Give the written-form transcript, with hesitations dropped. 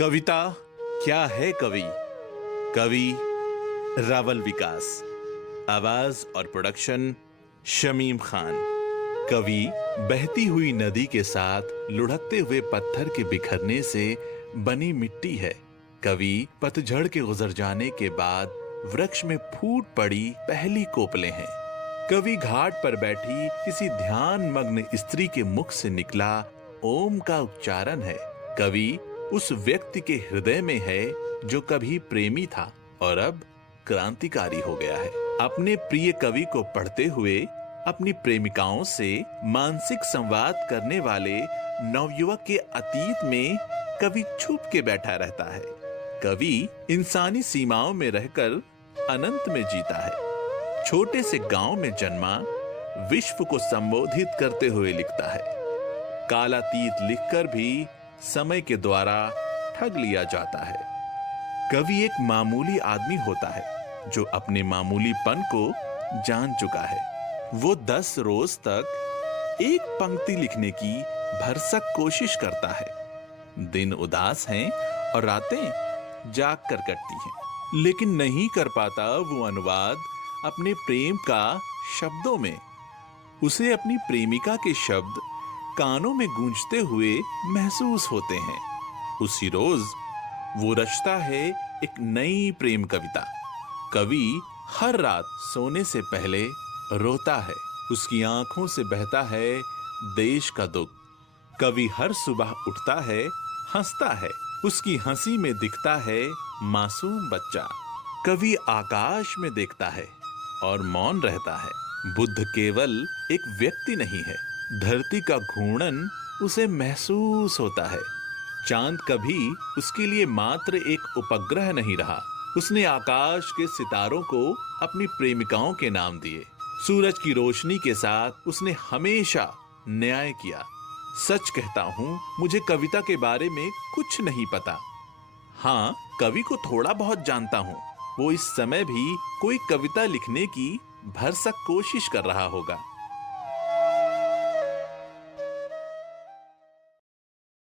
कविता क्या है कवि? कवि रावल विकास। आवाज और प्रोडक्शन शमीम खान। कवि बहती हुई नदी के साथ लुढ़कते हुए पत्थर के बिखरने से बनी मिट्टी है। कवि पतझड़ के गुजर जाने के बाद वृक्ष में फूट पड़ी पहली कोपलें हैं। कवि घाट पर बैठी किसी ध्यान मग्न स्त्री के मुख से निकला ओम का उच्चारण है। कवि उस व्यक्ति के हृदय में है जो कभी प्रेमी था और अब क्रांतिकारी हो गया है। अपने प्रिय कवि को पढ़ते हुए अपनी प्रेमिकाओं से मानसिक संवाद करने वाले नवयुवक के अतीत में कवि छुप के बैठा रहता है। कवि इंसानी सीमाओं में रहकर अनंत में जीता है। छोटे से गांव में जन्मा, विश्व को संबोधित करते हुए लिखता है। कालातीत लिखकर भी समय के द्वारा ठग लिया जाता है। कवि एक मामूली आदमी होता है जो अपने मामूलीपन को जान चुका है। वो 10 रोज तक एक पंक्ति लिखने की भरसक कोशिश करता है। दिन उदास हैं और रातें जाग कर कटती हैं, लेकिन नहीं कर पाता वो अनुवाद अपने प्रेम का शब्दों में। उसे अपनी प्रेमिका के शब्द कानों में गूंजते हुए महसूस होते हैं। उसी रोज वो रचता है एक नई प्रेम कविता। कवि हर रात सोने से पहले रोता है। उसकी आंखों से बहता है देश का दुख। कवि हर सुबह उठता है, हंसता है। उसकी हंसी में दिखता है मासूम बच्चा। कवि आकाश में देखता है और मौन रहता है। बुद्ध केवल एक व्यक्ति नहीं है, धरती का घूर्णन उसे महसूस होता है। चांद कभी उसके लिए मात्र एक उपग्रह नहीं रहा। उसने आकाश के सितारों को अपनी प्रेमिकाओं के नाम दिए। सूरज की रोशनी के साथ उसने हमेशा न्याय किया। सच कहता हूँ, मुझे कविता के बारे में कुछ नहीं पता। हाँ, कवि को थोड़ा बहुत जानता हूँ। वो इस समय भी कोई कविता लिखने की भरसक कोशिश कर रहा होगा।